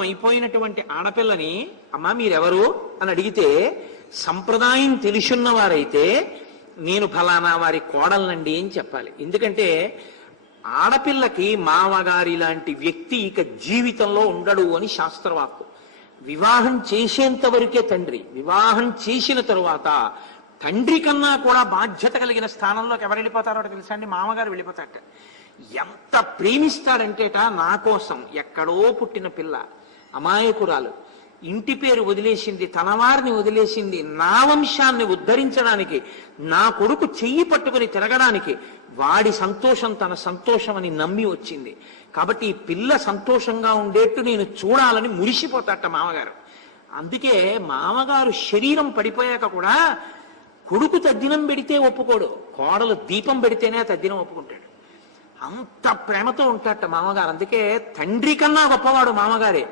అయిపోయినటువంటి ఆడపిల్లని అమ్మా మీరెవరు? అని అడిగితే సంప్రదాయం తెలుసున్నవారైతే నేను ఫలానా వారి కోడలనండి అని చెప్పాలి. ఎందుకంటే ఆడపిల్లకి మామగారి లాంటి వ్యక్తి ఇక జీవితంలో ఉండడు అని శాస్త్రవాక్కు. వివాహం చేసేంత వరకే తండ్రి వివాహం చేసిన తరువాత తండ్రి కన్నా కూడా బాధ్యత కలిగిన స్థానంలోకి ఎవరు వెళ్ళిపోతారో తెలుసా అండి? మామగారు వెళ్ళిపోతారట. ఎంత ప్రేమిస్తాడంటేట నా కోసం ఎక్కడో పుట్టిన పిల్ల అమాయకురాలు. ఇంటి పేరు వదిలేసింది తనవారిని వదిలేసింది నా వంశాన్ని ఉద్ధరించడానికి నా కొడుకు చెయ్యి పట్టుకుని తిరగడానికి వాడి సంతోషం తన సంతోషం అని నమ్మి వచ్చింది. కాబట్టి ఈ పిల్ల సంతోషంగా ఉండేట్టు నేను చూడాలని మురిసిపోతాట మామగారు. అందుకే మామగారు శరీరం పడిపోయాక కూడా కొడుకు తద్దినం పెడితే ఒప్పుకోడు కోడలు దీపం పెడితేనే తద్దినం ఒప్పుకుంటాడు. అంత ప్రేమతో ఉంటాట మామగారు. అందుకే తండ్రి కన్నా గొప్పవాడు మామగారే.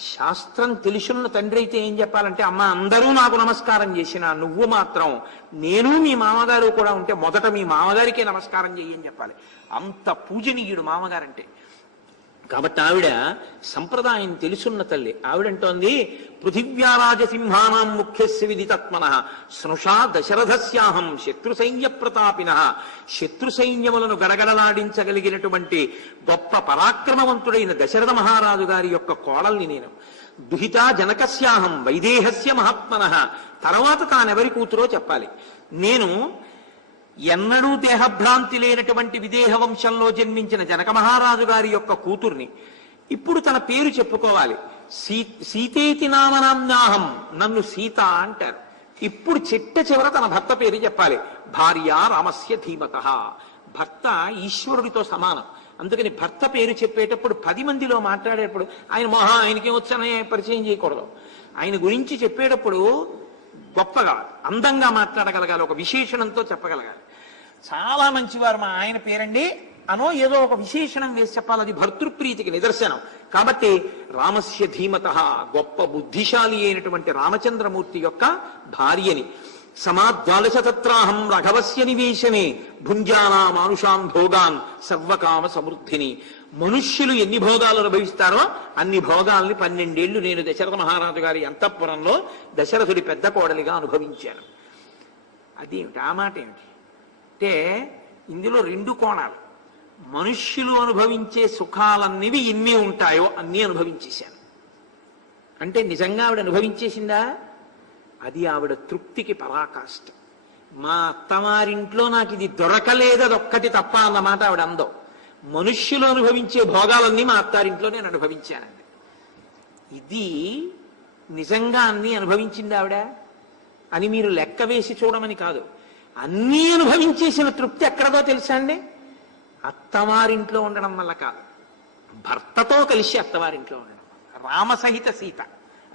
శాస్త్రం తెలుసున్న తండ్రి అయితే ఏం చెప్పాలంటే అమ్మ అందరూ నాకు నమస్కారం చేసిన నువ్వు మాత్రం నేను మీ మామగారు కూడా ఉంటే మొదట మీ మామగారికే నమస్కారం చెయ్యని చెప్పాలి. అంత పూజనీయుడు మామగారంటే కాబట్టి ఆవిడ సంప్రదాయం తెలుసున్న తల్లి. ఆవిడంటోంది పృథివ్యారాజసింహానాం ముఖ్యస్య విదితత్మన స్నుషా దశరథస్యాహం శత్రు సైన్య ప్రతాపిన శత్రు సైన్యములను గడగడలాడించగలిగినటువంటి గొప్ప పరాక్రమవంతుడైన దశరథ మహారాజు గారి యొక్క కోడల్ని నేను. దుహితా జనకస్యాహం వైదేహస్య మహాత్మన. తర్వాత తానెవరి కూతురో చెప్పాలి. నేను ఎన్నడూ దేహభ్రాంతి లేనటువంటి విదేహ వంశంలో జన్మించిన జనక మహారాజు గారి యొక్క కూతుర్ని ఇప్పుడు తన పేరు చెప్పుకోవాలి. సీ సీతేతి నామనామ్నాహం నన్ను సీత అంటారు. ఇప్పుడు చిట్ట చివర తన భర్త పేరు చెప్పాలి. భార్య రామస్య ధీమత. భర్త ఈశ్వరుడితో సమానం. అందుకని భర్త పేరు చెప్పేటప్పుడు పది మందిలో మాట్లాడేటప్పుడు ఆయన మహా ఆయనకి వచ్చానే పరిచయం చేయకూడదు. ఆయన గురించి చెప్పేటప్పుడు గొప్పగా అందంగా మాట్లాడగలగాలి ఒక విశేషణంతో చెప్పగలగాలి. చాలా మంచివారు మా ఆయన పేరండి. అనో ఏదో ఒక విశేషణం వేసి చెప్పాలి. అది భర్తృప్రీతికి నిదర్శనం. కాబట్టి రామస్య ధీమత గొప్ప బుద్ధిశాలి అయినటువంటి రామచంద్రమూర్తి యొక్క భార్యని. సమాద్వాదశతత్రాహం రఘవస్య నివేశనే భుంజానా మానుషాన్ భోగాన్ సర్వకామ సమృద్ధిని. మనుష్యులు ఎన్ని భోగాలు అనుభవిస్తారో అన్ని భోగాల్ని పన్నెండేళ్ళు నేను దశరథ మహారాజు గారి అంతఃపురంలో దశరథుడి పెద్ద కోడలిగా అనుభవించాను. అదేమిటి? ఆ మాట ఏమిటి? అంటే ఇందులో రెండు కోణాలు. మనుష్యులు అనుభవించే సుఖాలన్నవి ఎన్ని ఉంటాయో అన్నీ అనుభవించేశాను. అంటే నిజంగా ఆవిడ అనుభవించేసిందా? అది ఆవిడ తృప్తికి పరాకాష్ట మా అత్తవారింట్లో నాకు ఇది దొరకలేదు అదొక్కటి తప్ప అన్నమాట ఆవిడ అందో. మనుష్యులు అనుభవించే భోగాలన్నీ మా అత్తారింట్లో నేను అనుభవించానండి. ఇది నిజంగా అన్నీ అనుభవించింది ఆవిడ? అని మీరు లెక్క వేసి చూడమని కాదు. అన్నీ అనుభవించేసిన తృప్తి ఎక్కడదో తెలుసా అండి? అత్తవారింట్లో ఉండడం వల్ల కాదు. భర్తతో కలిసి అత్తవారింట్లో ఉండడం. రామసహిత సీత.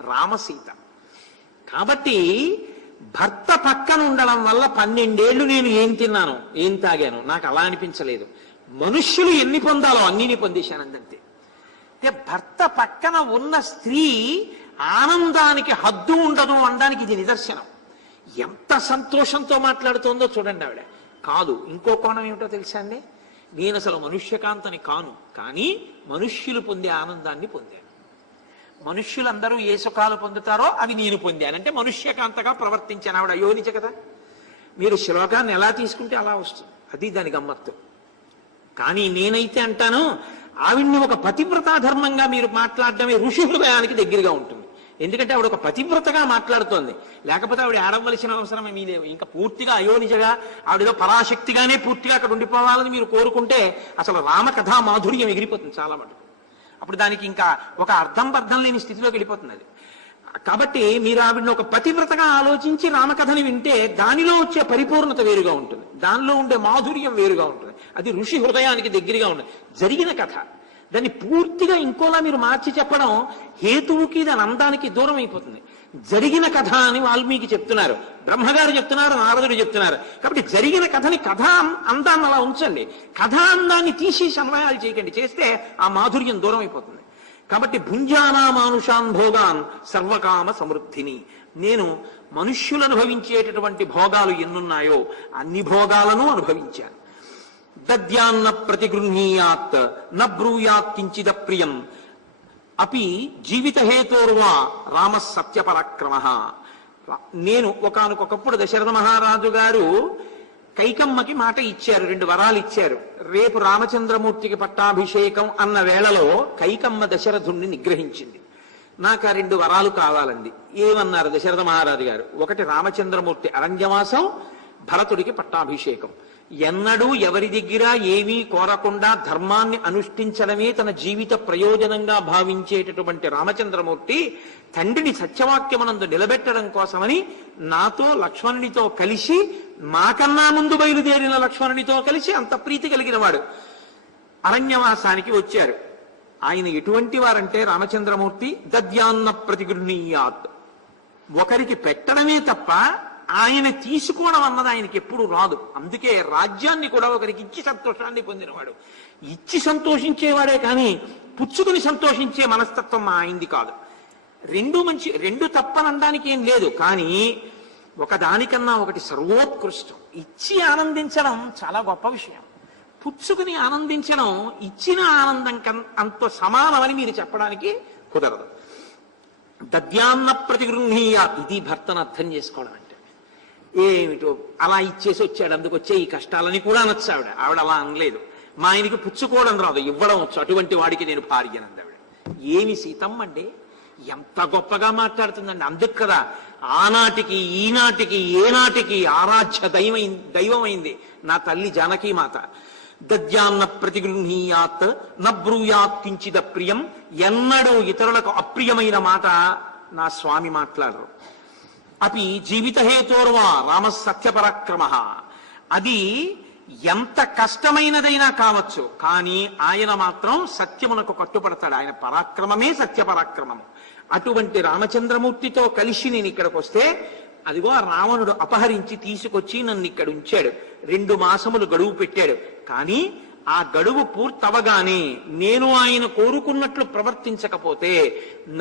రామసీత. కాబట్టి భర్త పక్కన ఉండడం వల్ల పన్నెండేళ్ళు నేను ఏం తిన్నాను ఏం తాగాను నాకు అలా అనిపించలేదు. మనుష్యులు ఎన్ని పొందాలో అన్నిని పొందేశానందంతే అంటే భర్త పక్కన ఉన్న స్త్రీ ఆనందానికి హద్దు ఉండదు అనడానికి ఇది నిదర్శనం. ఎంత సంతోషంతో మాట్లాడుతోందో చూడండి ఆవిడ. కాదు ఇంకో కోణం ఏమిటో తెలుసా అండి? నేను అసలు మనుష్యకాంతని కాను కానీ మనుష్యులు పొందే ఆనందాన్ని పొందాను. మనుష్యులందరూ ఏ సుఖాలు పొందుతారో అవి నేను పొందాను. అంటే మనుష్యకాంతగా ప్రవర్తించాను ఆవిడ యోనిచ కదా. మీరు శ్లోకాన్ని ఎలా తీసుకుంటే అలా వస్తుంది. అది దాని గమ్మత్తు. కానీ నేనైతే అంటాను ఆవిడ్ని ఒక పతివ్రతా ధర్మంగా మీరు మాట్లాడడమే ఋషి హృదయానికి దగ్గరగా ఉంటుంది. ఎందుకంటే ఆవిడ ఒక పతివ్రతగా మాట్లాడుతోంది. లేకపోతే ఆవిడ ఆడవలసిన అవసరం ఏమీ లేవు ఇంకా పూర్తిగా అయోనిజగా ఆవిడలో పరాశక్తిగానే పూర్తిగా అక్కడ ఉండిపోవాలని మీరు కోరుకుంటే అసలు రామకథా మాధుర్యం ఎగిరిపోతుంది చాలా మటుకు. అప్పుడు దానికి ఇంకా ఒక అర్థం బద్ధం లేని స్థితిలోకి వెళ్ళిపోతుంది అది కాబట్టి మీరు ఆవిడని ఒక పతివ్రతగా ఆలోచించి రామకథని వింటే దానిలో వచ్చే పరిపూర్ణత వేరుగా ఉంటుంది. దానిలో ఉండే మాధుర్యం వేరుగా ఉంటుంది. అది ఋషి హృదయానికి దగ్గరగా ఉంటుంది. జరిగిన కథ. దాన్ని పూర్తిగా ఇంకోలా మీరు మార్చి చెప్పడం హేతువుకి దాని అందానికి దూరం అయిపోతుంది. జరిగిన కథ అని వాల్మీకి చెప్తున్నారు. బ్రహ్మగారు చెప్తున్నారు నారదుడు చెప్తున్నారు. కాబట్టి జరిగిన కథని కథ అందాన్ని అలా ఉంచండి. కథ అందాన్ని తీసేసి అన్వయాలు చేయకండి. చేస్తే ఆ మాధుర్యం దూరం అయిపోతుంది. కాబట్టి భుంజానా మానుషాన్ భోగాన్ సర్వకామ సమృద్ధిని. నేను మనుష్యులు అనుభవించేటటువంటి భోగాలు ఎన్నున్నాయో అన్ని భోగాలను అనుభవించాను. దద్యాన్న ప్రతిగృహీయాత్ న బ్రూయాత్ కించిద ప్రియం అపి జీవితహేతోర్వా రామ సత్యపరాక్రమ నేను ఒకనకొకప్పుడు దశరథ మహారాజు గారు కైకమ్మకి మాట ఇచ్చారు రెండు వరాలు ఇచ్చారు. రేపు రామచంద్రమూర్తికి పట్టాభిషేకం అన్న వేళలో కైకమ్మ దశరథుణ్ణి నిగ్రహించింది. నాకు ఆ రెండు వరాలు కావాలండి ఏమన్నారు దశరథ మహారాజు గారు? ఒకటి రామచంద్రమూర్తి అరణ్యవాసం భరతుడికి పట్టాభిషేకం. ఎన్నడూ ఎవరి దగ్గర ఏమీ కోరకుండా ధర్మాన్ని అనుష్ఠించడమే తన జీవిత ప్రయోజనంగా భావించేటటువంటి రామచంద్రమూర్తి తండ్రిని సత్యవాక్యమనందు నిలబెట్టడం కోసమని నాతో లక్ష్మణునితో కలిసి మాకన్నా ముందు బయలుదేరిన లక్ష్మణునితో కలిసి అంత ప్రీతి కలిగిన వాడు అరణ్యవాసానికి వచ్చారు. ఆయన ఎటువంటి వారంటే రామచంద్రమూర్తి దద్యాన్న ప్రతిగృహీయాత్ ఒకరికి పెట్టడమే తప్ప ఆయన తీసుకోవడం అన్నది ఆయనకి ఎప్పుడు రాదు. అందుకే రాజ్యాన్ని కూడా ఒకరికి ఇచ్చి సంతోషాన్ని పొందినవాడు. ఇచ్చి సంతోషించేవాడే కానీ పుచ్చుకుని సంతోషించే మనస్తత్వం మా ఆయనది కాదు. రెండు మంచి రెండు తప్పనడానికి ఏం లేదు. కానీ ఒకదానికన్నా ఒకటి సర్వోత్కృష్టం. ఇచ్చి ఆనందించడం చాలా గొప్ప విషయం. పుచ్చుకుని ఆనందించడం ఇచ్చిన ఆనందం కన్- అంత సమానమని మీరు చెప్పడానికి కుదరదు. దద్యాన్న ప్రతిగృహీయ ఇది భర్తను అర్థం చేసుకోవడం ఏమిటో అలా ఇచ్చేసి వచ్చాడు. అందుకు వచ్చే ఈ కష్టాలని కూడా అనొచ్చు ఆవిడ ఆవిడ అలా అనలేదు. మా ఆయనకి పుచ్చుకోవడం రాదు. ఇవ్వడం వచ్చు. అటువంటి వాడికి నేను భార్యనంది ఆవిడ ఏమి సీతమ్మ అండి ఎంత గొప్పగా మాట్లాడుతుందండి. అందుకు కదా ఆనాటికి ఈనాటికి ఏనాటికి ఆరాధ్య దైవమై దైవమైంది నా తల్లి జానకీ మాత. దద్యాన్న ప్రతిగృహీయాత్ నబ్రూయాత్ కించిద ప్రియం ఎన్నడూ ఇతరులకు అప్రియమైన మాట నా స్వామి మాట్లాడరు. అపి జీవితహేతోర్వా రామ సత్యపరాక్రమ అది ఎంత కష్టమైనదైనా కావచ్చు కానీ ఆయన మాత్రం సత్యమునకు కట్టుపడతాడు ఆయన పరాక్రమమే సత్యపరాక్రమము అటువంటి రామచంద్రమూర్తితో కలిసి నేను ఇక్కడికి వస్తే అదిగో రావణుడు అపహరించి తీసుకొచ్చి నన్ను ఇక్కడ ఉంచాడు రెండు మాసములు గడువు పెట్టాడు. కానీ ఆ గడువు పూర్తవగానే నేను ఆయన కోరుకున్నట్లు ప్రవర్తించకపోతే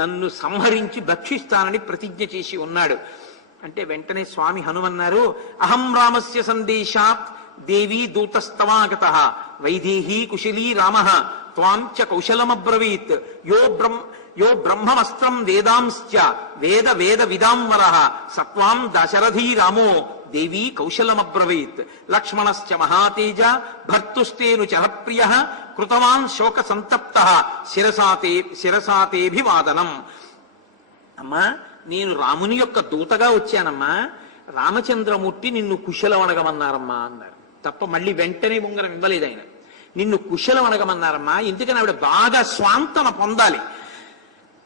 నన్ను సంహరించి భక్షిస్తానని ప్రతిజ్ఞ చేసి ఉన్నాడు. అంటే వెంటనే స్వామి హనుమన్నారు అహం రామస్య సందేశాత్ దేవీ దూతస్తవాగత వైదేహీ కుశలీ రామ త్వాం చ కౌశలమబ్రవీత్ యో బ్రహ్మ యో బ్రహ్మమస్త్రం వేదాంశ్చ వేద వేద విదాంవర సత్వాం దశరథీ రామో దేవీ కౌశలమబ్రవీత్ లక్ష్మణశ్చ మహాతేజ భర్తుస్తేను చరప్రియ కృతవాన్ శోక సంతప్త శిరసాతే శిరసాతేభివాదనం. అమ్మా నేను రాముని యొక్క దూతగా వచ్చానమ్మా. రామచంద్రమూర్తి నిన్ను కుశలం అడగమన్నారమ్మా అన్నారు. తప్ప మళ్ళీ వెంటనే ఉంగరం ఇవ్వలేదు ఆయన. నిన్ను కుశలం అడగమన్నారమ్మా ఎందుకని ఆవిడ బాగా స్వాంతన పొందాలి.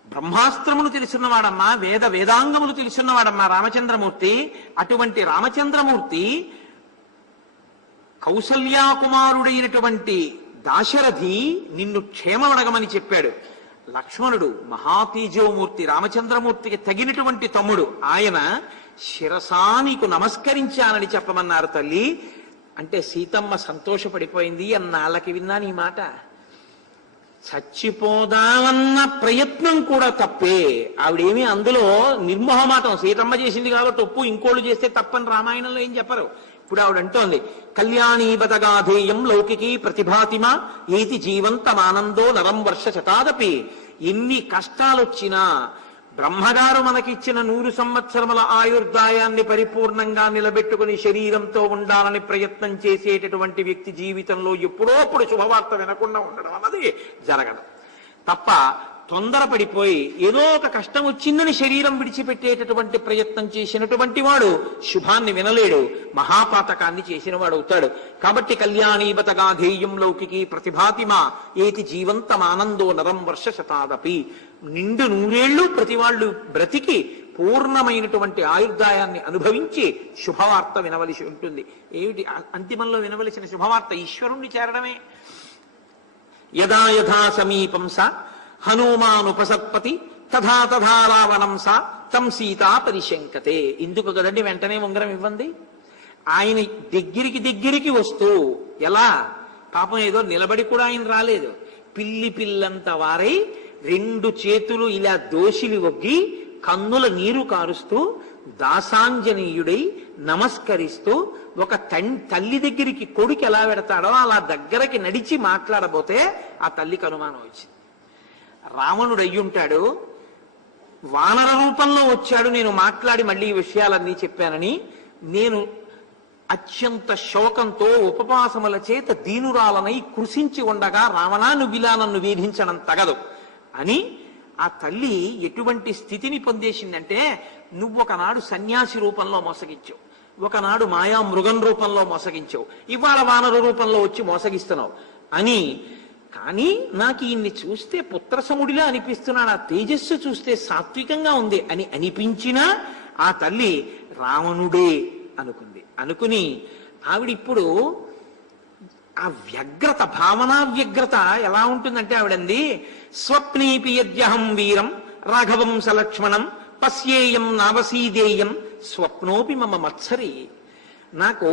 బ్రహ్మాస్త్రములు తెలుసున్నవాడమ్మా వేద వేదాంగములు తెలుసున్నవాడమ్మా రామచంద్రమూర్తి. అటువంటి రామచంద్రమూర్తి కౌసల్యాకుమారుడైనటువంటి దాశరథి నిన్ను క్షేమమడగమని చెప్పాడు. లక్ష్మణుడు మహాతేజోమూర్తి రామచంద్రమూర్తికి తగినటువంటి తమ్ముడు. ఆయన శిరసా నీకు నమస్కరించానని చెప్పమన్నారు తల్లి. అంటే సీతమ్మ సంతోషపడిపోయింది అన్నాళ్ళకి విన్నా నీ మాట. చచ్చిపోదామన్న ప్రయత్నం కూడా తప్పే. ఆవిడేమి అందులో నిర్మోహమాటం. సీతమ్మ చేసింది కాబట్టి ఒప్పు ఇంకోళ్ళు చేస్తే తప్పని రామాయణంలో ఏం చెప్పరు. ఇప్పుడు ఆవిడ అంటోంది కళ్యాణీబతగాధేయం లౌకికీ ప్రతిభాతిమ ఏతి జీవంతమానందో నరం వర్ష శతాదపి. ఎన్ని కష్టాలొచ్చినా బ్రహ్మగారు మనకిచ్చిన నూరు సంవత్సరముల ఆయుర్దాయాన్ని పరిపూర్ణంగా నిలబెట్టుకుని శరీరంతో ఉండాలని ప్రయత్నం చేసేటటువంటి వ్యక్తి జీవితంలో ఎప్పుడో అప్పుడు శుభవార్త వినకుండా ఉండడం అన్నది జరగదు. తప్ప తొందరపడిపోయి ఏదో ఒక కష్టం వచ్చిందని శరీరం విడిచిపెట్టేటటువంటి ప్రయత్నం చేసినటువంటి వాడు శుభాన్ని వినలేడు మహాపాతకాన్ని చేసిన వాడు అవుతాడు. కాబట్టి కళ్యాణీబతగా ధేయం లౌకికి ప్రతిభాతిమా ఏతి జీవంతమానందో నరం వర్ష శతాదపి. నిండు నూరేళ్ళు ప్రతి వాళ్ళు బ్రతికి పూర్ణమైనటువంటి ఆయుర్దాయాన్ని అనుభవించి శుభవార్త వినవలసి ఉంటుంది. ఏమిటి? అంతిమంలో వినవలసిన శుభవార్త ఈశ్వరుణ్ణి చేరడమే. యదా యథా సమీపం సా హనుమానుపసత్పతి తథా తథా రావణం స తం సీతా పరిశంకతే. ఎందుకు కదండి వెంటనే ఉంగరం ఇవ్వండి. ఆయన దగ్గరికి దగ్గరికి వస్తూ ఎలా? పాపం ఏదో నిలబడి కూడా ఆయన రాలేదు. పిల్లి పిల్లంత వారై రెండు చేతులు ఇలా దోషిలి ఒగ్గి కన్నుల నీరు కారుస్తూ దాసాంజనీయుడై నమస్కరిస్తూ ఒక తల్లి దగ్గరికి కొడుకు ఎలా పెడతాడో అలా దగ్గరకి నడిచి మాట్లాడబోతే ఆ తల్లికి అనుమానం వచ్చింది. రావణుడు అయ్యుంటాడు వానర రూపంలో వచ్చాడు. నేను మాట్లాడి మళ్ళీ ఈ విషయాలన్నీ చెప్పానని నేను అత్యంత శోకంతో ఉపవాసముల చేత దీనురాలనై కృషించి ఉండగా రావణా నువ్విలా నన్ను వేధించడం తగదు అని ఆ తల్లి ఎటువంటి స్థితిని పొందేసిందంటే నువ్వు ఒకనాడు సన్యాసి రూపంలో మోసగించావు. ఒకనాడు మాయా మృగం రూపంలో మోసగించావు. ఇవాళ వానర రూపంలో వచ్చి మోసగిస్తున్నావు అని కానీ నాకు ఈయన్ని చూస్తే పుత్రసముడిలా అనిపిస్తున్నాడు. ఆ తేజస్సు చూస్తే సాత్వికంగా ఉంది అని అనిపించినా ఆ తల్లి రావణుడే అనుకుంది. అనుకుని ఆవిడిప్పుడు ఆ వ్యగ్రత భావనా వ్యగ్రత ఎలా ఉంటుందంటే ఆవిడంది స్వప్నీపి యద్యహం వీరం రాఘవం సలక్ష్మణం పశ్యేయం నావసీదేయం స్వప్నోపి మమ మత్సరి. నాకు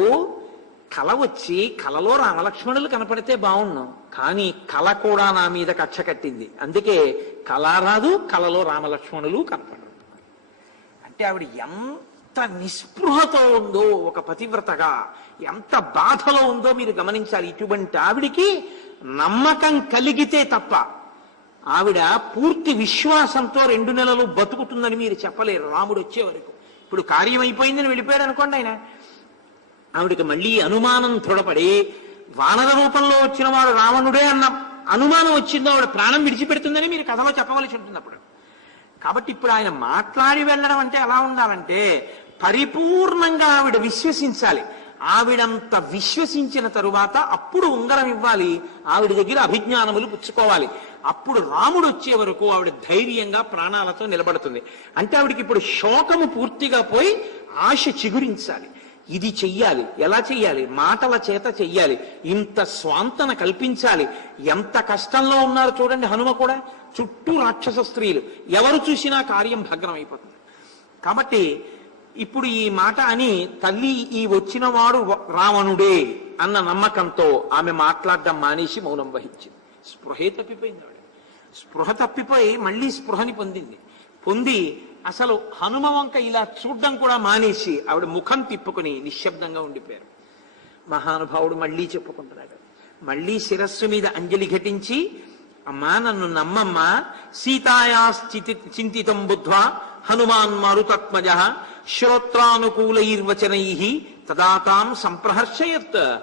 కల వచ్చి కలలో రామలక్ష్మణులు కనపడితే బాగున్నాం. కానీ కల కూడా నా మీద కక్ష కట్టింది. అందుకే కళ రాదు కలలో రామలక్ష్మణులు కనపడరు. అంటే ఆవిడ ఎంత నిస్పృహతో ఉందో ఒక పతివ్రతగా ఎంత బాధలో ఉందో మీరు గమనించాలి. ఇటువంటి ఆవిడికి నమ్మకం కలిగితే తప్ప ఆవిడ పూర్తి విశ్వాసంతో రెండు నెలలు బతుకుతుందని మీరు చెప్పలేరు. రాముడు వచ్చే వరకు. ఇప్పుడు కార్యం అయిపోయిందని వెళ్ళిపోయాడు అనుకోండి ఆయన. ఆవిడికి మళ్ళీ అనుమానం దృఢపడి వానర రూపంలో వచ్చిన వాడు రావణుడే అన్న అనుమానం వచ్చిందో ఆవిడ ప్రాణం విడిచిపెడుతుందని మీరు కథలో చెప్పవలసి ఉంటుంది అప్పుడు. కాబట్టి ఇప్పుడు ఆయన మాట్లాడి వెళ్ళడం అంటే ఎలా ఉండాలంటే పరిపూర్ణంగా ఆవిడ విశ్వసించాలి. ఆవిడంత విశ్వసించిన తరువాత అప్పుడు ఉంగరం ఇవ్వాలి ఆవిడ దగ్గర అభిజ్ఞానములు పుచ్చుకోవాలి. అప్పుడు రాముడు వచ్చే వరకు ఆవిడ ధైర్యంగా ప్రాణాలతో నిలబడుతుంది. అంటే ఆవిడకి ఇప్పుడు శోకము పూర్తిగా పోయి ఆశ చిగురించాలి. ఇది చెయ్యాలి. ఎలా చెయ్యాలి? మాటల చేత చెయ్యాలి. ఇంత స్వాంతన కల్పించాలి. ఎంత కష్టంలో ఉన్నారు చూడండి హనుమ కూడా. చుట్టూ రాక్షస స్త్రీలు. ఎవరు చూసినా కార్యం భగ్నం అయిపోతుంది కాబట్టి ఇప్పుడు ఈ మాట అని తల్లి ఈ వచ్చినవాడు రావణుడే అన్న నమ్మకంతో ఆమె మాట్లాడడం మానేసి మౌనం వహించింది. స్పృహే తప్పిపోయింది ఆవిడ. స్పృహ తప్పిపోయి మళ్ళీ స్పృహని పొందింది. పొంది అసలు హనుమ వంక ఇలా చూడడం కూడా మానేసి ఆవిడ ముఖం తిప్పుకుని నిశ్శబ్దంగా ఉండిపోయారు. మహానుభావుడు మళ్ళీ చెప్పుకుంటున్నాడు. మళ్ళీ శిరస్సు మీద అంజలి ఘటించి అమ్మా నన్ను నమ్మమ్మా సీతాయా చింతితం బుద్ధ్వా హనుమాన్ మరుతత్మజ శ్రోత్రానుకూలైర్వచనై తదాతాం సంప్రహర్షయత్.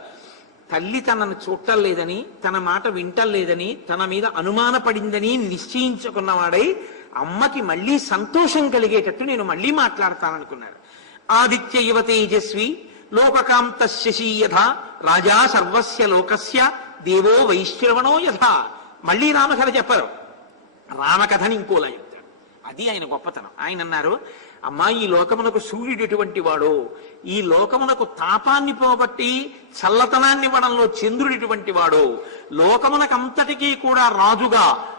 తల్లి తనను చూడటం లేదని తన మాట వింటం లేదని తన మీద అనుమానపడిందని నిశ్చయించుకున్నవాడై అమ్మకి మళ్ళీ సంతోషం కలిగేటట్టు నేను మళ్ళీ మాట్లాడతాననుకున్నాడు. ఆదిత్య యువ తేజస్వి లోపకాంత శశీయథ రాజా సర్వస్య లోకస్య దేవో వైశ్రవణో యథ. మళ్ళీ రామకథ చెప్పరు. రామకథని ఇంకోలా చెప్తాడు. అది ఆయన గొప్పతనం. ఆయన అన్నారు అమ్మా ఈ లోకమునకు సూర్యుడు ఎటువంటి వాడు? ఈ లోకమునకు తాపాన్ని పోగొట్టి చల్లతనాన్ని ఇవ్వడంలో చంద్రుడు ఎటువంటి వాడు? లోకమునకంతటికీ కూడా రాజుగా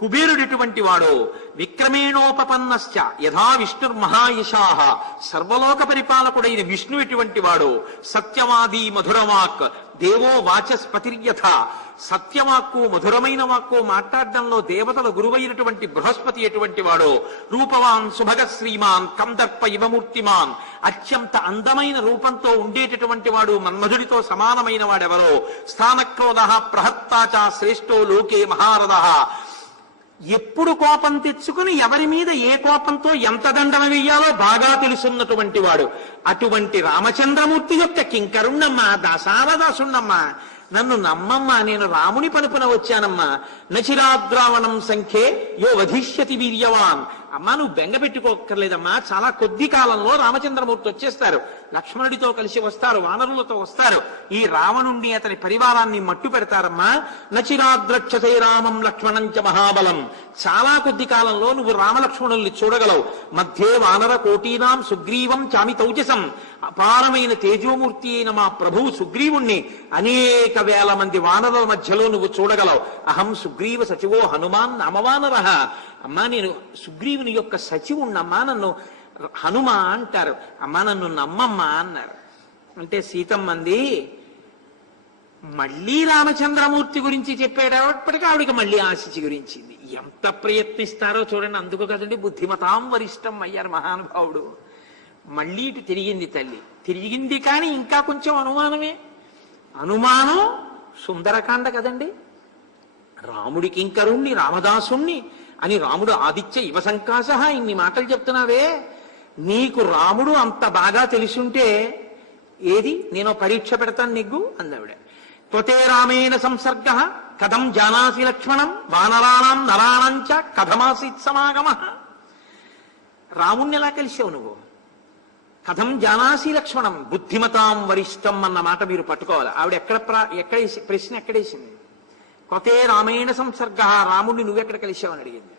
కుబేరుడిటువంటి వాడు విక్రమేణోపపన్నశ్చ యథా విష్ణుర్మహాయశాహ సర్వలోక పరిపాలకుడైన విష్ణు ఎటువంటి వాడు సత్యవాది మధురవాక్ దేవో వాచస్పతిర్యథ. సత్యవాక్కు మధురమైన వాక్కు మాట్లాడడంలో దేవతల గురువైనటువంటి బృహస్పతి ఎటువంటి వాడు రూపవాన్ సుభగ శ్రీమాన్ కందర్ప ఇవమూర్తిమాన్. అత్యంత అందమైన రూపంతో ఉండేటటువంటి వాడు మన్మధుడితో సమానమైన వాడెవరో స్థానక్రోధ ప్రహత్తాచ శ్రేష్టో లోకే మహారథ. ఎప్పుడు కోపం తెచ్చుకుని ఎవరి మీద ఏ కోపంతో ఎంత దండన వెయ్యాలో బాగా తెలుసున్నటువంటి వాడు. అటువంటి రామచంద్రమూర్తి యొక్క కింకరుణ్ణమ్మా దాసావదాసుణ్ణమ్మా నన్ను నమ్మమ్మా నేను రాముని పలుపున వచ్చానమ్మా. నచిరాద్రావణం సంఖ్యే యో వధిష్యతి వీర్యవాన్. అమ్మా నువ్వు బెంగ పెట్టుకోక్కర్లేదమ్మా. చాలా కొద్ది కాలంలో రామచంద్రమూర్తి వచ్చేస్తారు. లక్ష్మణుడితో కలిసి వస్తారు వానరులతో వస్తారు. ఈ రావణుణ్ణి అతని పరివారాన్ని మట్టు పెడతారమ్మా. నచిరాద్రక్షసే రామం లక్ష్మణం చ మహాబలం. చాలా కొద్ది కాలంలో నువ్వు రామలక్ష్మణుల్ని చూడగలవు. మధ్యే వానర కోటీనాం సుగ్రీవం చామి తౌజసం. అపారమైన తేజోమూర్తి అయిన మా ప్రభువు సుగ్రీవుణ్ణి అనేక వేల మంది వానరుల మధ్యలో నువ్వు చూడగలవు. అహం సుగ్రీవ సచివో హనుమాన్ నామవానర. అమ్మా నేను జీవుని యొక్క సచివుణ్ణమ్మా నన్ను హనుమ అంటారు. అమ్మా నన్ను నమ్మమ్మా అన్నారు. అంటే సీతమ్మంది మళ్ళీ రామచంద్రమూర్తి గురించి చెప్పేటప్పటికీ ఆవిడకి మళ్ళీ ఆశిచి గురించింది ఎంత ప్రయత్నిస్తారో చూడండి. అందుకు కదండి బుద్ధిమతాం వరిష్టం అయ్యారు మహానుభావుడు. మళ్ళీ ఇటు తిరిగింది తల్లి. తిరిగింది కానీ ఇంకా కొంచెం అనుమానమే. అనుమానం సుందరకాండ కదండి. రాముడికి ఇంకరుణ్ణి రామదాసుణ్ణి అని రాముడు ఆదిత్య యువ సంకాశ ఇన్ని మాటలు చెప్తున్నావే? నీకు రాముడు అంత బాగా తెలిసుంటే ఏది? నేను పరీక్ష పెడతాను నీకు అందావిడ. త్వతే రామేణ సంసర్గ కథం జానాసి లక్ష్మణం వానరాణం నరాణంచ కథమాసీత్ సమాగమ. రాముణ్ణి ఎలా కలిసావు నువ్వు? కథం జానాసి లక్ష్మణం బుద్ధిమతాం వరిష్టం అన్న మాట మీరు పట్టుకోవాలి. ఆవిడ ఎక్కడ ప్రా- ఎక్కడ ప్రశ్న ఎక్కడేసింది కొతే రామేణ సంసర్గ రాముడిని నువ్వెక్కడ కలిసావని అడిగింది?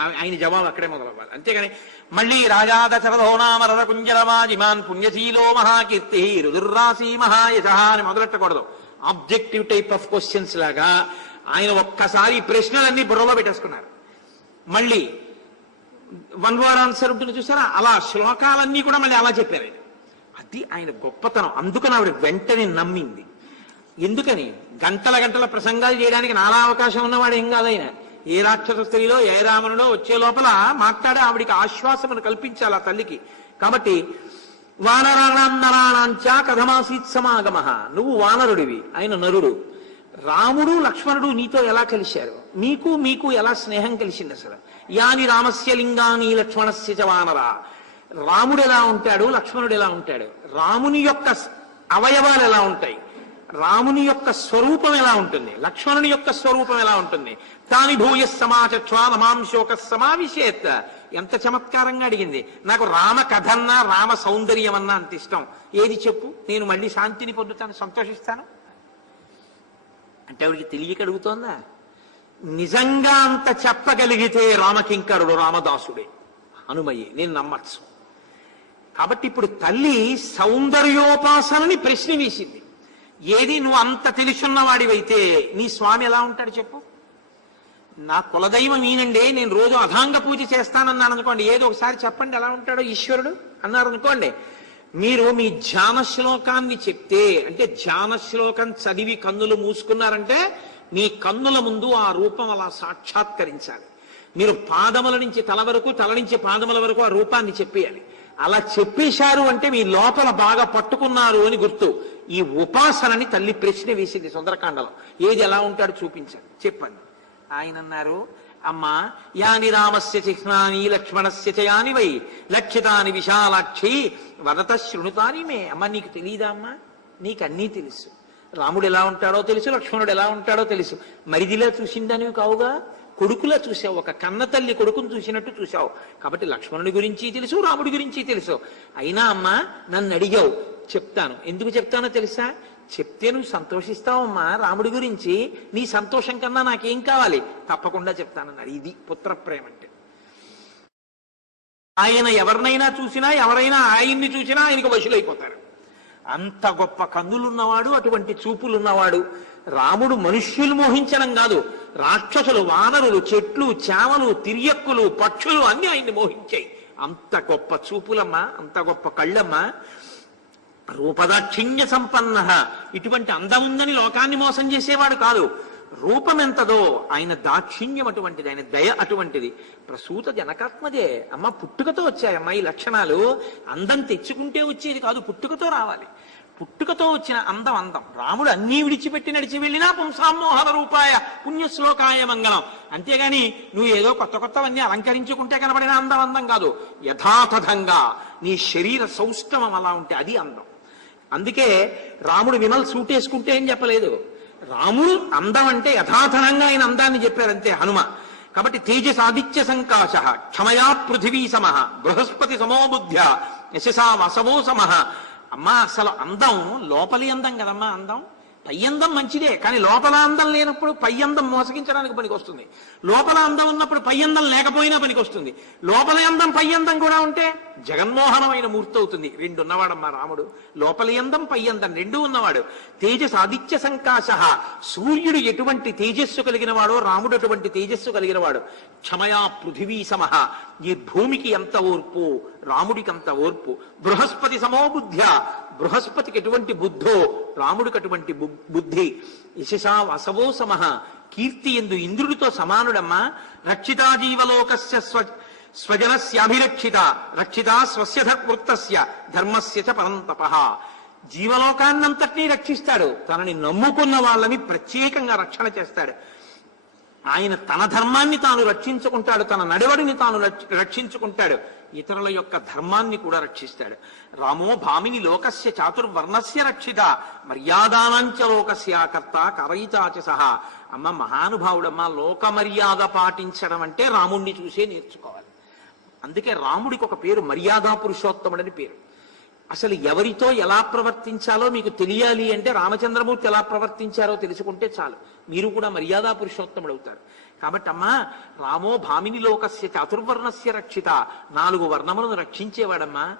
ఆయన జవాబు అక్కడే మొదలవ్వాలి. అంతేగాని మళ్ళీ రాజా రథ కుంజలమాజిమాన్ పుణ్యశీలో మహాకీర్తి రుదుర్రాశి మహాయశ అని మొదలెట్టకూడదు. ఆబ్జెక్టివ్ టైప్ ఆఫ్ క్వశ్చన్స్ లాగా ఆయన ఒక్కసారి ప్రశ్నలన్నీ బుర్రలో పెట్టేసుకున్నారు. మళ్ళీ వన్ వర్డ్ ఆన్సర్ ఉంటుంది చూసారా? అలా శ్లోకాలన్నీ కూడా మళ్ళీ అలా చెప్పారు అది ఆయన గొప్పతనం. అందుకని ఆవిడ వెంటనే నమ్మింది. ఎందుకని? గంటల గంటల ప్రసంగాలు చేయడానికి నాలా అవకాశం ఉన్నవాడు ఏం కాదైనా ఏ రాక్షస స్త్రీలో ఏ రామనులో వచ్చే లోపల మాట్లాడే ఆవిడికి ఆశ్వాసమును కల్పించాలి ఆ తల్లికి. కాబట్టి వానరాణాం నరాణాంచ కథమాసీత్ సమాగమ. నువ్వు వానరుడివి ఆయన నరుడు. రాముడు లక్ష్మణుడు నీతో ఎలా కలిశారు? నీకు మీకు ఎలా స్నేహం కలిసింది అసలు? యాని రామస్య లింగాని లక్ష్మణస్య చ వానరా. రాముడు ఎలా ఉంటాడు? లక్ష్మణుడు ఎలా ఉంటాడు? రాముని యొక్క అవయవాలు ఎలా ఉంటాయి? రాముని యొక్క స్వరూపం ఎలా ఉంటుంది? లక్ష్మణుని యొక్క స్వరూపం ఎలా ఉంటుంది? తాని భూయ సమాచక్షా రమాంశోక సమావిశేత్. ఎంత చమత్కారంగా అడిగింది. నాకు రామ కథన్నా రామ సౌందర్యం అన్నా అంత ఇష్టం. ఏది చెప్పు? నేను మళ్ళీ శాంతిని పొందుతాను సంతోషిస్తాను? అంటే ఆవిడికి తెలియక అడుగుతోందా? నిజంగా అంత చెప్పగలిగితే రామకింకరుడు రామదాసుడే. అనుమయే నేను నమ్మచ్చు. కాబట్టి ఇప్పుడు తల్లి సౌందర్యోపాసనని ప్రశ్న వేసింది. ఏది నువ్వు అంత తెలుసున్నవాడివైతే నీ స్వామి ఎలా ఉంటాడు చెప్పు? నా కులదైవం ఈనండి నేను రోజు అధాంగ పూజ చేస్తానన్నాను అనుకోండి ఏదో ఒకసారి చెప్పండి ఎలా ఉంటాడో ఈశ్వరుడు అన్నారు అనుకోండి. మీరు మీ ధ్యాన శ్లోకాన్ని చెప్తే అంటే ధ్యాన శ్లోకం చదివి కన్నులు మూసుకున్నారంటే మీ కన్నుల ముందు ఆ రూపం అలా సాక్షాత్కరించాలి. మీరు పాదముల నుంచి తల వరకు తల నుంచి పాదముల వరకు ఆ రూపాన్ని చెప్పేయాలి. అలా చెప్పేశారు అంటే మీ లోపల బాగా పట్టుకున్నారు అని గుర్తు. ఈ ఉపాసనని తల్లి ప్రశ్న వేసింది సుందరకాండలో. ఏది ఎలా ఉంటాడు చూపించాలి చెప్పండి. ఆయన అన్నారు అమ్మా యాని రామస్య చిహ్నాని లక్ష్మణస్య చయాని వై లక్షితాని విశాలాక్షి వదత శృణుతాని మే. అమ్మ నీకు తెలియదా అమ్మా? నీకు అన్నీ తెలుసు. రాముడు ఎలా ఉంటాడో తెలుసు లక్ష్మణుడు ఎలా ఉంటాడో తెలుసు. మరిదిలా చూసిందానివి కావుగా? కొడుకులా చూసావు ఒక కన్న తల్లి కొడుకును చూసినట్టు చూసావు కాబట్టి లక్ష్మణుడి గురించి తెలుసు రాముడి గురించి తెలుసు. అయినా అమ్మా నన్ను అడిగావు చెప్తాను. ఎందుకు చెప్తానో తెలుసా? చెప్తే నువ్వు సంతోషిస్తావమ్మా రాముడి గురించి. నీ సంతోషం కన్నా నాకేం కావాలి? తప్పకుండా చెప్తానన్నాడు. ఇది పుత్రప్రేమ అంటే. ఆయన ఎవరినైనా చూసినా ఎవరైనా ఆయన్ని చూసినా ఆయనకు వశులైపోతారు. అంత గొప్ప కన్నులున్నవాడు అటువంటి చూపులున్నవాడు. రాముడు మనుష్యులు మోహించడం కాదు. రాక్షసులు వానరులు చెట్లు చేమలు తిరియక్కులు పక్షులు అన్ని ఆయన్ని మోహించాయి. అంత గొప్ప చూపులమ్మా అంత గొప్ప కళ్ళమ్మా. రూపదాక్షిణ్య సంపన్న. ఇటువంటి అందం ఉందని లోకాన్ని మోసం చేసేవాడు కాదు. రూపం ఎంతదో ఆయన దాక్షిణ్యం అటువంటిది ఆయన దయ అటువంటిది. ప్రసూత జనకాత్మదే అమ్మ పుట్టుకతో వచ్చాయమ్మా ఈ లక్షణాలు. అందం తెచ్చుకుంటే వచ్చేది కాదు పుట్టుకతో రావాలి. పుట్టుకతో వచ్చిన అందం అందం రాముడు అన్నీ విడిచిపెట్టి నడిచి వెళ్ళినా పుంసామోహన రూపాయ పుణ్యశ్లోకాయ మంగళం. అంతేగాని నువ్వు ఏదో కొత్త కొత్తవన్నీ అలంకరించుకుంటే కనబడిన అందం అందం కాదు. యథాతథంగా నీ శరీర సౌష్ఠవం అలా ఉంటే అది అందం. అందుకే రాముడు విమల్ సూట్ వేసుకుంటే ఏం చెప్పలేదు. రాముడు అందం అంటే యథాతథంగా ఆయన అందాన్ని చెప్పారంతే హనుమ. కాబట్టి తేజసాదిత్య సంకాశ క్షమయా పృథివీ సమ బృహస్పతి సమోబుద్ధ్య యశసా వసవో సమహ అమ్మా అసలు అందం లోపలి అందం కదమ్మా అందం? పై అందం మంచిదే కానీ లోపల అందం లేనప్పుడు పై అందం మోసగించడానికి పనికి వస్తుంది లోపల అందం ఉన్నప్పుడు పై అందం లేకపోయినా పనికి వస్తుంది లోపల అందం పై అందం కూడా ఉంటే జగన్మోహనమైన మూర్తి అవుతుంది. రెండు ఉన్నవాడమ్మా రాముడు. లోపలి అందం పై అందం రెండు ఉన్నవాడు. తేజస్ ఆదిత్య సంకాశ. సూర్యుడు ఎటువంటి తేజస్సు కలిగిన వాడో రాముడు అటువంటి తేజస్సు కలిగిన వాడు క్షమయా పృథివీ సమహ ఈ భూమికి ఎంత ఓర్పు? రాముడికి అంత ఓర్పు. బృహస్పతి సమోబుద్ధ్య బృహస్పతికి ఎటువంటి బుద్ధో రాముడికి అటువంటి బుద్ధి. యశసా వసవో సమహ. కీర్తి ఎందు ఇంద్రుడితో సమానుడమ్మా. రక్షితాజీవలోకస్య స్వ స్వజనస్యాభిరక్షిత. రక్షిత స్వస్య వృత్తస్య. ధర్మస్య చ పరంతప. జీవలోకాన్నంతటినీ రక్షిస్తాడు. తనని నమ్ముకున్న వాళ్ళని ప్రత్యేకంగా రక్షణ చేస్తాడు. ఆయన తన ధర్మాన్ని తాను రక్షించుకుంటాడు తన నడవడిని తాను రక్షించుకుంటాడు. ఇతరుల యొక్క ధర్మాన్ని కూడా రక్షిస్తాడు. రామో భామిని లోకస్య చాతుర్వర్ణస్య రక్షిత మర్యాదానంచ లోకస్య కర్త కరయితాచ సహా. అమ్మ మహానుభావుడమ్మ లోక మర్యాద పాటించడం అంటే రాముణ్ణి చూసే నేర్చుకోవాలి. అందుకే రాముడికి ఒక పేరు మర్యాదా పురుషోత్తముడని పేరు. అసలు ఎవరితో ఎలా ప్రవర్తించాలో మీకు తెలియాలి అంటే రామచంద్రమూర్తి ఎలా ప్రవర్తించారో తెలుసుకుంటే చాలు. మీరు కూడా మర్యాదా పురుషోత్తముడు అవుతారు. కాబట్టి అమ్మా రామో భామిని లోకస్య చతుర్వర్ణస్య రక్షిత. నాలుగు వర్ణములను రక్షించేవాడమ్మా.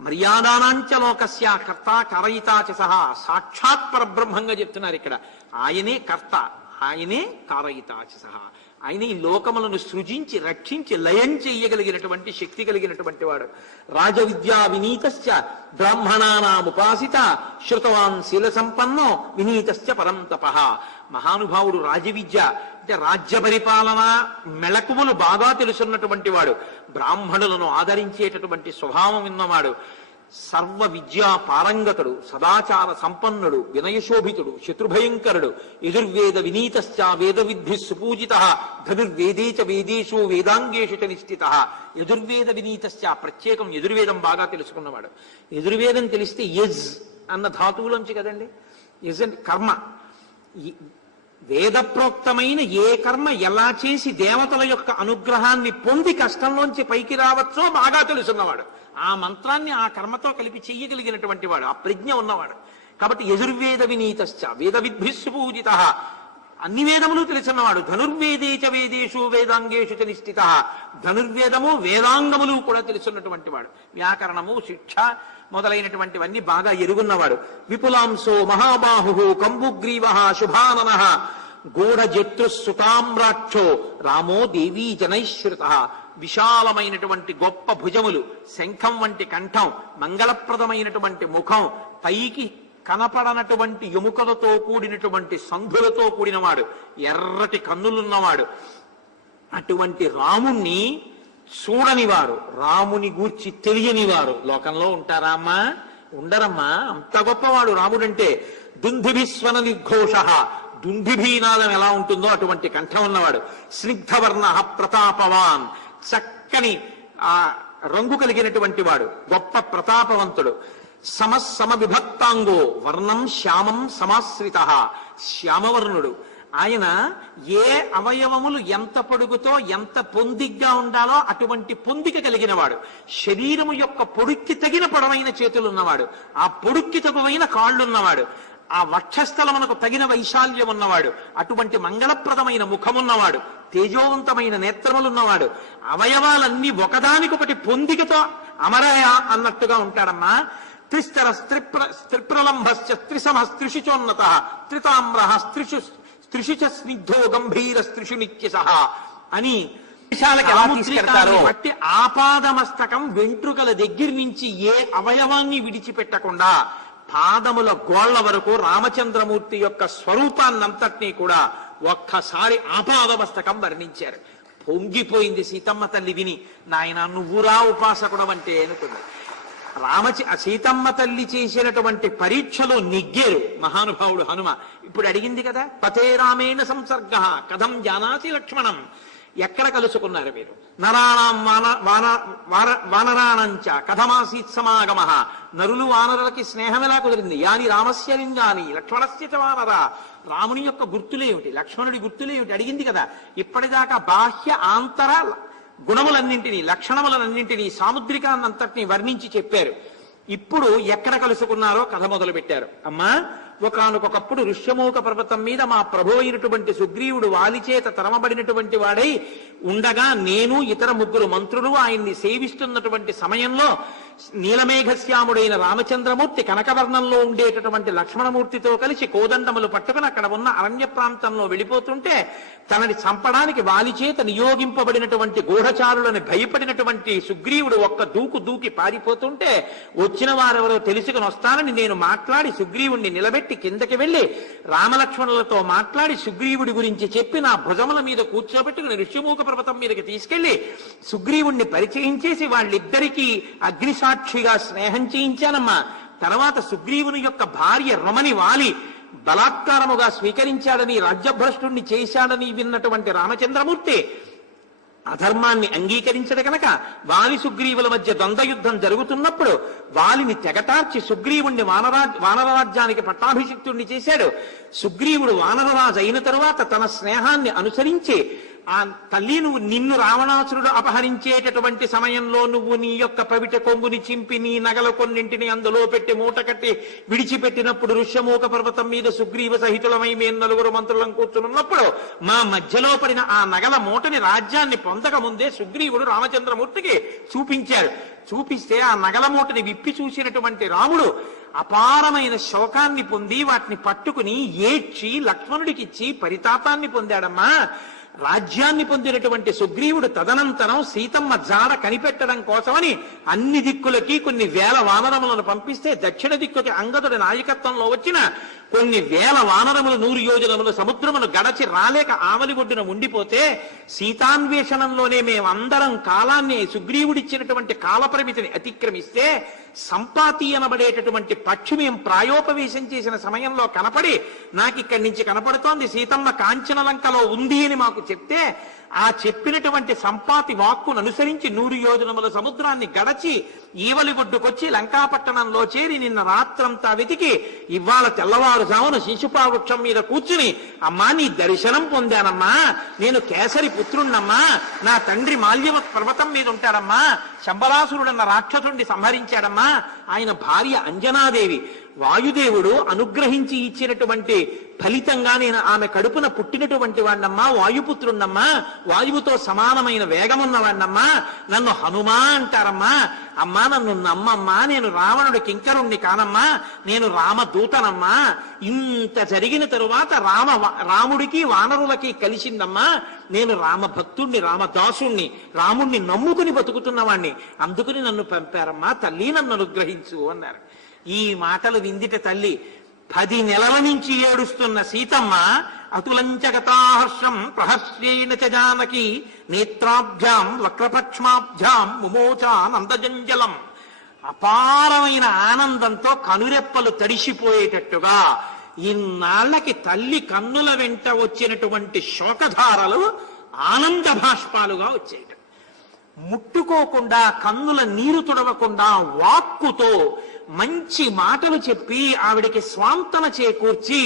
మర్యాదానాంచ లోకస్య కర్త కరయిత సహా. సాక్షాత్ పరబ్రహ్మంగా చెప్తున్నారు ఇక్కడ. ఆయనే కర్త ఆయనే కారయిత సహా. ఆయన ఈ లోకములను సృజించి రక్షించి లయం చెయ్యగలిగినటువంటి శక్తి కలిగినటువంటి వాడు. రాజవిద్యా వినీతశ్చ బ్రాహ్మణానాముపాసిత శృతవాన్ శీల సంపన్నో వినీతశ్చ పరం తప. మహానుభావుడు రాజవిద్య అంటే రాజ్య పరిపాలన మెళకువలు బాగా తెలుసున్నటువంటి వాడు. బ్రాహ్మణులను ఆదరించేటటువంటి స్వభావం ఉన్నవాడు సర్వ విద్యా పారంగతుడు సదాచార సంపన్నుడు వినయశోభితుడు శత్రుభయంకరుడు యజుర్వేద వినీతశ్చ వేద విద్ధి సుపూజిత ధనుర్వేదే చ వేదేషు వేదాంగేషు చ నిశ్చిత. యజుర్వేద వినీతశ్చ ప్రత్యేకం ఎదుర్వేదం బాగా తెలుసుకున్నవాడు. ఎదుర్వేదం తెలిస్తే యజ్ అన్న ధాతువులోంచి కదండి? యజ్ అంటే కర్మ. వేదప్రోక్తమైన ఏ కర్మ ఎలా చేసి దేవతల యొక్క అనుగ్రహాన్ని పొంది కష్టంలోంచి పైకి రావచ్చో బాగా తెలుసున్నవాడు ఆ మంత్రాన్ని ఆ కర్మతో కలిపి చెయ్యగలిగినటువంటి వాడు ఆ ప్రజ్ఞ ఉన్నవాడు. కాబట్టి యజుర్వేద వినీతశ్చ వేద విద్భిస్సు పూజిత. అన్ని వేదములు తెలిసినవాడు ధనుర్వేదే చ వేదేషు వేదాంగేషు చ నిష్ఠిత. ధనుర్వేదము వేదాంగములు కూడా తెలుసున్నటువంటి వాడు. వ్యాకరణము శిక్ష మొదలైనటువంటివన్నీ బాగా ఎరుగున్నవాడు. విపులాంశో మహాబాహు కంబుగ్రీవ శుభానన. గూఢజత్రు సుతామ్రాక్షో రామో దేవీ జనైశ్రుత. విశాలమైనటువంటి గొప్ప భుజములు శంఖం వంటి కంఠం మంగళప్రదమైనటువంటి ముఖం పైకి కనపడనటువంటి ఎముకలతో కూడినటువంటి సంధులతో కూడినవాడు ఎర్రటి కన్నులున్నవాడు. అటువంటి రాముణ్ణి చూడనివారు రాముని గూర్చి తెలియనివారు. లోకంలో ఉంటారా అమ్మా? ఉండరమ్మా. అంత గొప్పవాడు రాముడంటే దుంధిభిస్వన నిర్ఘోష దుంధిభీనాదం ఎలా ఉంటుందో అటువంటి కంఠం ఉన్నవాడు. స్నిగ్ధవర్ణ ప్రతాపవాన్ చక్కని ఆ రంగు కలిగినటువంటి వాడు గొప్ప ప్రతాపవంతుడు. సమసమ విభక్తాంగో వర్ణం శ్యామం సమాశ్రిత. శ్యామవర్ణుడు. ఆయన ఏ అవయవములు ఎంత పొడుగుతో ఎంత పొందిగ్గా ఉండాలో అటువంటి పొందిక కలిగిన వాడు శరీరము యొక్క పొడుక్కి తగిన పొడవైన చేతులు ఉన్నవాడు ఆ పొడుక్కి తగువైన కాళ్ళున్నవాడు. ఆ వక్షస్థలమునకు తగిన వైశాల్యం ఉన్నవాడు అటువంటి మంగళప్రదమైన ముఖమున్నవాడు తేజోవంతమైన నేత్రములున్నవాడు అవయవాలన్నీ ఒకదానికొకటి పొందికతో అమరయ అన్నట్టుగా ఉంటాడమ్మా. త్రిస్తర స్త్రిప్ర స్త్రిప్రలంభశ్చ త్రిసమ స్త్రిషుచోన్నత త్రితామ్ర స్త్రిషు స్త్రిషు చ స్నిగ్ధో గంభీర స్త్రిషు నిత్య సహా అని బట్టి ఆపాదమస్తకం వెంట్రుకల దగ్గర నుంచి ఏ అవయవాన్ని విడిచిపెట్టకుండా పాదముల గోళ్ళ వరకు రామచంద్రమూర్తి యొక్క స్వరూపాన్నంతటినీ కూడా ఒక్కసారి ఆపాదమస్తకం వర్ణించారు. పొంగిపోయింది సీతమ్మ తల్లి విని నాయన నువ్వురా ఉపాసకుడం అంటే అనుకుంది. రామచి సీతమ్మ తల్లి చేసినటువంటి పరీక్షలో నిగ్గేరు. మహానుభావుడు హనుమ ఇప్పుడు అడిగింది కదా పతే రామేణ సంసర్గ కథం జానాతి లక్ష్మణం. ఎక్కడ కలుసుకున్నారు మీరు? నరాణం వాన వాన వార వానరాణంచ కథమాసీత్ సమాగమ. నరులు వానరులకి స్నేహం ఎలా కుదిరింది? యాని రామస్య లింగాని లక్ష్మణస్య చ వానర. రాముని యొక్క గుర్తులేమిటి? లక్ష్మణుడి గుర్తులేమిటి? అడిగింది కదా. ఇప్పటిదాకా బాహ్య ఆంతర గుణములన్నింటినీ లక్షణములన్నింటినీ సాముద్రికాన్నంతటినీ వర్ణించి చెప్పారు. ఇప్పుడు ఎక్కడ కలుసుకున్నారో కథ మొదలు పెట్టారు అమ్మా ఒకనకొకప్పుడు ఋష్యమూక పర్వతం మీద మా ప్రభు అయినటువంటి సుగ్రీవుడు వాలిచేత తరమబడినటువంటి వాడై ఉండగా నేను ఇతర ముగ్గురు మంత్రులు ఆయన్ని సేవిస్తున్నటువంటి సమయంలో నీలమేఘశ్యాముడైన రామచంద్రమూర్తి కనకవర్ణంలో ఉండేటటువంటి లక్ష్మణమూర్తితో కలిసి కోదండములు పట్టుకుని అక్కడ ఉన్న అరణ్య ప్రాంతంలో వెళ్ళిపోతుంటే తనని చంపడానికి వాలిచేత నియోగింపబడినటువంటి గూఢచారులను భయపడినటువంటి సుగ్రీవుడు ఒక్క దూకు దూకి పారిపోతుంటే వచ్చిన వారెవరో తెలుసుకుని వస్తానని నేను మాట్లాడి సుగ్రీవుణ్ణి నిలబెట్టి కిందకి వెళ్ళి రామలక్ష్మణులతో మాట్లాడి సుగ్రీవుడి గురించి చెప్పి నా భుజముల మీద కూర్చోబెట్టుకుని ఋష్యమూక పర్వతం మీదకి తీసుకెళ్ళి సుగ్రీవుణ్ణి పరిచయం చేసి వాళ్ళిద్దరికీ అగ్నిసాక్షిగా స్నేహం చేయించానమ్మా. తర్వాత సుగ్రీవుని యొక్క భార్య రమణి వాలి బలాత్కారముగా స్వీకరించాడని రాజ్యభ్రష్టుణ్ణి చేశాడని విన్నటువంటి రామచంద్రమూర్తి అధర్మాన్ని అంగీకరించడు కనుక వాలి సుగ్రీవుల మధ్య ద్వంద్వ యుద్ధం జరుగుతున్నప్పుడు వాలిని తెగటార్చి సుగ్రీవుణ్ణి వానరాజ్ వానరరాజ్యానికి పట్టాభిషిక్తుణ్ణి చేశాడు. సుగ్రీవుడు వానరరాజు అయిన తరువాత తన స్నేహాన్ని అనుసరించి ఆ తల్లి నువ్వు నిన్ను రావణాసురుడు అపహరించేటటువంటి సమయంలో నువ్వు నీ యొక్క పవిట కొంగుని చింపి నీ నగల కొన్నింటిని అందులో పెట్టి మూట కట్టి విడిచిపెట్టినప్పుడు ఋష్యమూక పర్వతం మీద సుగ్రీవ సహితులమై మేము నలుగురు మంత్రులను కూర్చున్నప్పుడు మా మధ్యలో పడిన ఆ నగల మూటని రాజ్యాన్ని పొందక ముందే సుగ్రీవుడు రామచంద్రమూర్తికి చూపించాడు. చూపిస్తే ఆ నగల మూటని విప్పి చూసినటువంటి రాముడు అపారమైన శోకాన్ని పొంది వాటిని పట్టుకుని ఏడ్చి లక్ష్మణుడికిచ్చి పరితాపాన్ని పొందాడమ్మా. రాజ్యాన్ని పొందినటువంటి సుగ్రీవుడు తదనంతరం సీతమ్మ జాడ కనిపెట్టడం కోసమని అన్ని దిక్కులకి కొన్ని వేల వానరములను పంపిస్తే దక్షిణ దిక్కుకి అంగదుడి నాయకత్వంలో వచ్చిన కొన్ని వేల వానరములు నూరు యోజనములు సముద్రమును గడచి రాలేక ఆవలి ఒడ్డున ఉండిపోతే సీతాన్వేషణంలోనే మేమందరం కాలాన్ని సుగ్రీవుడిచ్చినటువంటి కాలపరిమితిని అతిక్రమిస్తే సంపాతి అనబడేటటువంటి పక్షి మేము ప్రాయోపవేశం చేసిన సమయంలో కనపడి నాకు ఇక్కడి నుంచి కనపడుతోంది సీతమ్మ కాంచనలంకలో ఉంది అని మాకు చెప్తే ఆ చెప్పినటువంటి సంపాతి వాక్కును అనుసరించి నూరు యోజనముల సముద్రాన్ని గడచి ఈవలి ఒడ్డుకొచ్చి లంకాపట్టణంలో చేరి నిన్న రాత్రంతా వెతికి ఇవాళ తెల్లవారుజామున శిశుపావృక్షం మీద కూర్చుని అమ్మా నీ దర్శనం పొందానమ్మా. నేను కేసరి పుత్రుణ్ణమ్మా. నా తండ్రి మాల్యవ పర్వతం మీద ఉంటాడమ్మా. శంబరాసురుడన్న రాక్షసుడిని సంహరించాడమ్మా. ఆయన భార్య అంజనాదేవి వాయుదేవుడు అనుగ్రహించి ఇచ్చినటువంటి ఫలితంగా నేను ఆమె కడుపున పుట్టినటువంటి వాణ్ణమ్మా వాయుపుత్రుణ్ణమ్మా వాయువుతో సమానమైన వేగమున్నవాణ్ణమ్మా నన్ను హనుమా అంటారమ్మా. అమ్మా నన్ను నమ్మమ్మా నేను రావణుడి కింకరుణ్ణి కానమ్మా నేను రామదూతనమ్మా. ఇంత జరిగిన తరువాత రామ రాముడికి వానరులకి కలిసిందమ్మా. నేను రామభక్తుణ్ణి రామదాసుణ్ణి రాముణ్ణి నమ్ముకుని బతుకుతున్నవాణ్ణి. అందుకుని నన్ను పంపారమ్మా తల్లి నన్ను అనుగ్రహించు అన్నారు. ఈ మాటలు విందిట తల్లి పది నెలల నుంచి ఏడుస్తున్న సీతమ్మ అతులంచగతాహర్షం ప్రహర్షేణ చ జానకి నేత్రాభ్యాం వక్రపక్ష్మాభ్యాం ముమోచా నందజంజలం అపారమైన ఆనందంతో కనురెప్పలు తడిసిపోయేటట్టుగా ఇన్నాళ్ళకి తల్లి కన్నుల వెంట వచ్చినటువంటి శోకధారలు ఆనంద భాష్పాలుగా వచ్చేయట. ముట్టుకోకుండా కన్నుల నీరు తుడవకుండా వాక్కుతో మంచి మాటలు చెప్పి ఆవిడికి స్వాంతన చేకూర్చి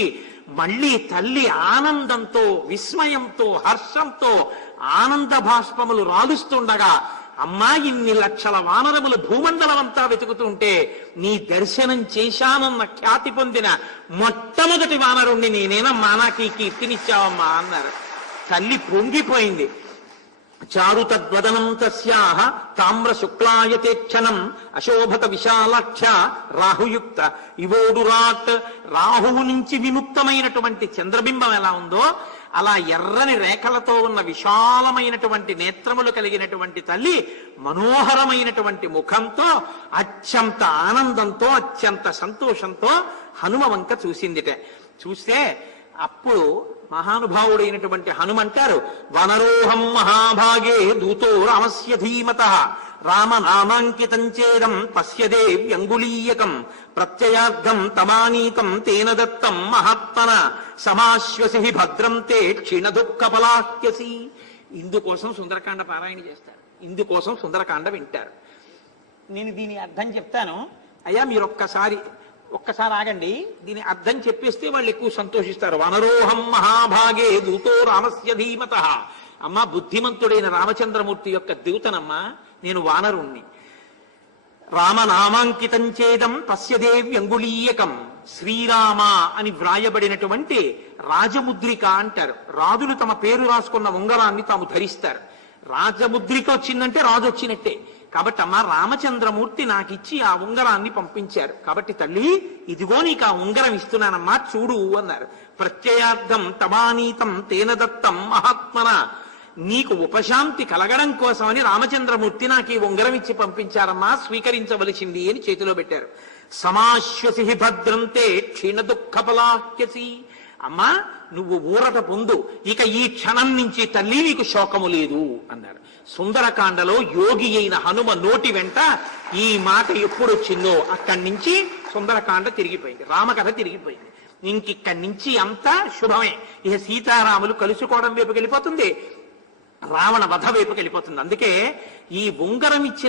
మళ్ళీ తల్లి ఆనందంతో విస్మయంతో హర్షంతో ఆనంద భాష్పములు రాలుస్తుండగా అమ్మా ఇన్ని లక్షల వానరములు భూమండలం అంతా వెతుకుతుంటే నీ దర్శనం చేశానన్న ఖ్యాతి పొందిన మొట్టమొదటి వానరుణ్ణి నేనేనమ్మా నాకు ఈ కీర్తినిచ్చావమ్మా అన్నారు. తల్లి పొంగిపోయింది చారుతద్వదనం తస్యాహ తామ్ర శుక్లాయతేక్షణం అశోభత విశాలక్ష రాహుయుక్త ఇవోడురాట్ రాహువు నుంచి విముక్తమైనటువంటి చంద్రబింబం ఎలా ఉందో అలా ఎర్రని రేఖలతో ఉన్న విశాలమైనటువంటి నేత్రములు కలిగినటువంటి తల్లి మనోహరమైనటువంటి ముఖంతో అత్యంత ఆనందంతో అత్యంత సంతోషంతో హనుమ వంక చూసిందిట. చూస్తే అప్పుడు మహానుభావుడైనటువంటి హనుమంటారు వనరోహం మహాభాగే దూతో రామస్య ధీమత రామనామాంకితం చేదం పశ్యదే వ్యంగులీయకం ప్రత్యయార్థం తమానీతం తేన దత్తం మహాత్మన సమాశ్వసి భద్రం తే క్షీణ దుఃఖపలాహ్యసి ఇందుకోసం సుందరకాండ పారాయణ చేస్తారు. ఇందుకోసం సుందరకాండ వింటారు. నేను దీని అర్థం చెప్తాను. అయ్యా మీరు ఒక్కసారి ఒక్కసారి ఆగండి. దీని అర్థం చెప్పేస్తే వాళ్ళు ఎక్కువ సంతోషిస్తారు. వనరోహం మహాభాగే దూతో రామస్య ధీమత. అమ్మ బుద్ధిమంతుడైన రామచంద్రమూర్తి యొక్క దూతనమ్మ నేను వానరుణ్ణి. రామనామాంకితం చేదం తస్యదేవి అంగుళీయకం శ్రీరామ అని వ్రాయబడినటువంటి రాజముద్రిక అంటారు. రాజులు తమ పేరు రాసుకున్న ఉంగరాన్ని తాము ధరిస్తారు. రాజముద్రిక వచ్చిందంటే రాజు వచ్చినట్టే. కాబట్టి అమ్మ రామచంద్రమూర్తి నాకిచ్చి ఆ ఉంగరాన్ని పంపించారు. కాబట్టి తల్లి ఇదిగో నీకు ఆ ఉంగరం ఇస్తున్నానమ్మా చూడు అన్నారు. ప్రత్యయార్థం తమానీతం తేన దత్తం మహాత్మన. నీకు ఉపశాంతి కలగడం కోసమని రామచంద్రమూర్తి నాకు ఈ ఉంగరం ఇచ్చి పంపించారమ్మా స్వీకరించవలసింది అని చేతిలో పెట్టారు. సమాశ్వసి భద్రంతే క్షీణ దుఃఖపలాహ్యసి అమ్మా నువ్వు ఊరట పొందు. ఇక ఈ క్షణం నుంచి తల్లి నీకు శోకము లేదు అన్నారు. సుందరకాండలో యోగి అయిన హనుమ నోటి వెంట ఈ మాట ఎప్పుడు వచ్చిందో అక్కడి నుంచి సుందరకాండ తిరిగిపోయింది రామకథ తిరిగిపోయింది. ఇంకిక్కడి నుంచి అంతా శుభమే. ఇక సీతారాములు కలుసుకోవడం వైపుకి వెళ్ళిపోతుంది రావణ వధ వైపుకి వెళ్ళిపోతుంది. అందుకే ఈ ఉంగరం ఇచ్చిన